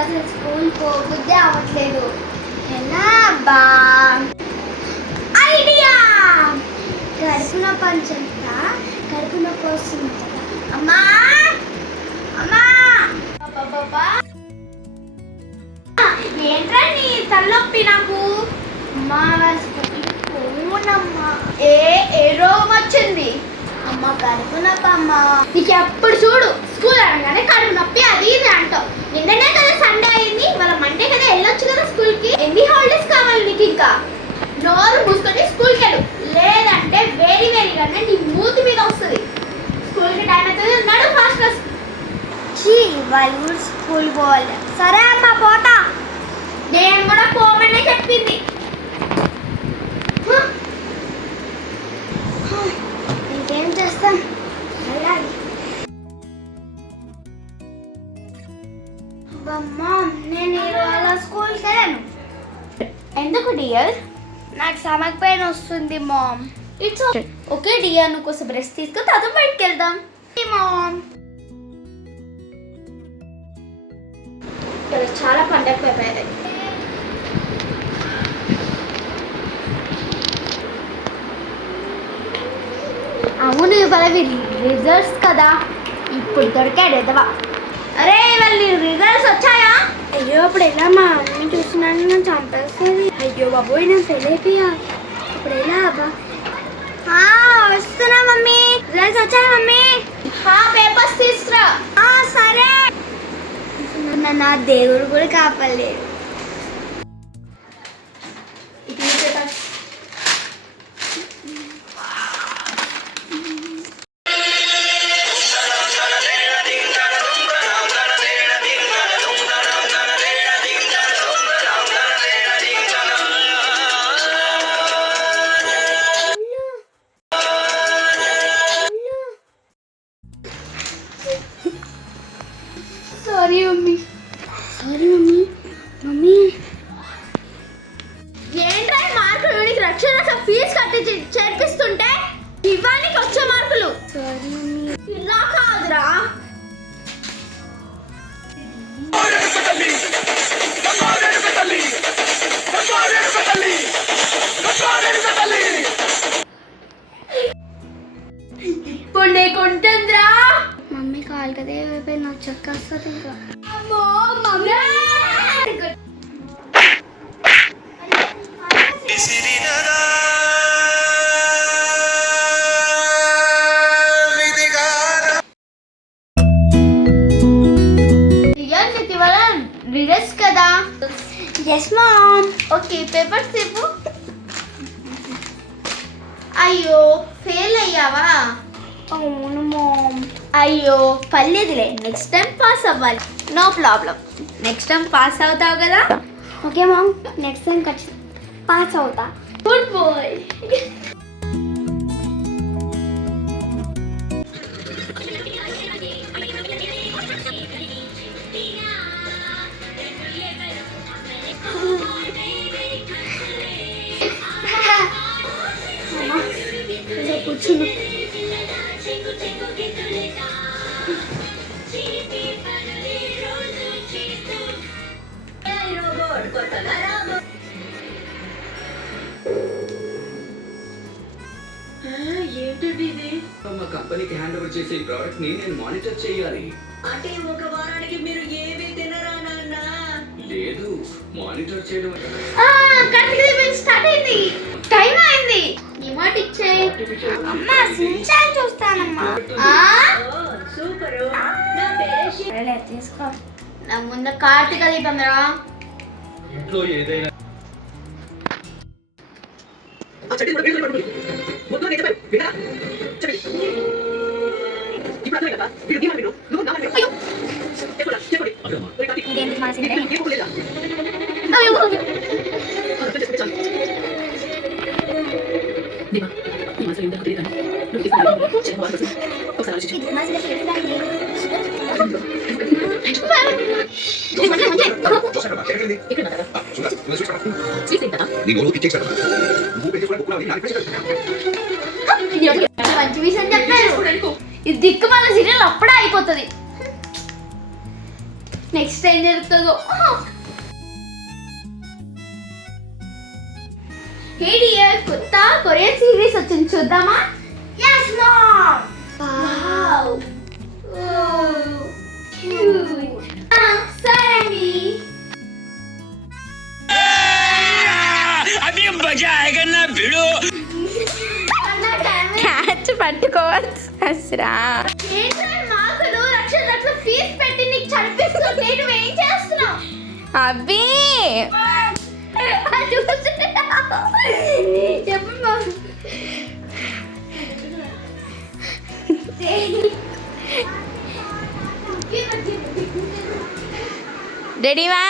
అసలు స్కూల్ పోబుద్దే అవ్వట్లేదు. ఎలా బా ఐడియా, కడుపు నొప్పి అని చెప్తా, కడుపు నొప్పి వస్తుంది కదా. అమ్మా అమ్మా ఏంట్రా నీ తలనొప్పి? నాకు అమ్మా పోనమ్మా. ఏ రోగం వచ్చింది? అమ్మ కడుపు నొప్పి అమ్మా. నీకు ఎప్పుడు చూడు స్కూల్ అనగానే కడుపు నొప్పి అది ఇది అంటావు. నిన్ననే కదా సండే అయింది, వాళ్ళ మండే కదా వెళ్ళొచ్చు కదా స్కూల్కి. ఎన్ని హాలిడేస్ కావాలి నీకు? ఇంకా నోరు మూసుకొని స్కూల్కి వెళ్ళు, లేదంటే వేడి వేడిగానే నీ మూతి మీద వస్తుంది. స్కూల్కి టైం అవుతుంది, ఉన్నాడు ఫాస్ట్ క్లాస్. వాళ్ళు స్కూల్ పోవాలి. సరే అమ్మా పోతా. నేను కూడా పోమనే చెప్పింది. ఇంకేం చేస్తాం, వెళ్ళాలి. నేను ఈరోజు స్కూల్కి వెళ్ళాను. ఎందుకు డియర్? నాకు స్టమక్ పెయిన్ వస్తుంది మామ్. ఇట్స్ ఓకే డియర్, నువ్వు కోసం బ్రెస్ట్ తీసుకో, తర్వాత బయటకు వెళ్దాం. మామ్ ఇక్కడ చాలా పండగ అయిపోయాయి. అవును ఇవాళ రిజల్ట్స్ కదా, ఇప్పుడు దొరికాడు ఎదవా. అరే ఇవాళ రిజల్ట్స్ వచ్చాయా? అయ్యో అప్పుడు ఎలా మా అమ్మని చూస్తున్నాను, నేను చంపేస్తుంది. అయ్యో బాబోయ్ నేను ఫెయిల్ అయిపోయా. ఇప్పుడు ఎలా అబ్బా? వస్తున్నా మమ్మీ. రిజల్ట్స్ వచ్చాయి మమ్మీ. పేపర్స్ తీసుకురా. సరే. నా దేవుడు కూడా కాపలేదు. Sorry mummy. Sorry mummy. Mummy ఏంట్రా మార్కులు? నీకు రక్షణ ఫీజు కట్టి చేర్పిస్తుంటే ఇవ్వడానికి వచ్చే మార్కులు. Sorry mummy. ఇలా కాదురా. ఇప్పుడు నీకుంటుందిరా. మమ్మీ కాలు కదా అయిపోయి నాకు చెక్కేస్తుంది ఇంకా. అమ్మో మమ్మీ. రిజల్ట్స్ కదా? Yes ma'am. ఓకే పేపర్స్ ఇవ్వు. అయ్యో ఫెయిల్ అయ్యావా? అవును మామ్. అయ్యో పర్లేదులే, నెక్స్ట్ టైం పాస్ అవ్వాలి. No problem, next time pass అవుతావు కదా? ఓకే మామ్, నెక్స్ట్ టైం ఖచ్చితంగా పాస్ అవుతా. Good boy. కూర్చున్నా. ఏంటండి ఇది? మా కంపెనీకి హ్యాండ్ ఓవర్ చేసే ప్రోడక్ట్ ని నేను మానిటర్ చేయాలి. అంటే ఒక వారానికి మీరు ఏమీ తినరా నాన్న? లేదు, మానిటర్ చేయడం. స్టార్ట్ అయింది, టైం అయింది. రిమోట్ ఇచ్చే. అమ్మా సించాన్ చూస్తానమ్మా. సూపర్. నా పేరు తీసుకో. నా ముందు కార్తీక దీపం రా. ఇంట్లో ఏదైనా మంచి విషయం చెప్పారు. ఇది దిక్కు మళ్ళీ సీరియల్ అప్పుడే అయిపోతుంది. నెక్స్ట్ ఏం జరుగుతుందో. హే డియర్, కొత్త కొరియన్ సిరీస్ వచ్చింది, చూద్దామా? yes mom. wow. oh cute. సరే अभी मजा आएगा ना भिड़ो. క్యాచ్ పట్టుకోవచ్చు అసరా. మాకులు లక్షల ఫీజు పెట్టి నీకు చదివిస్తుంటే నువ్వేం చేస్తున్నావు? అబ్బి చెప్పమ్మా. రెడీవా?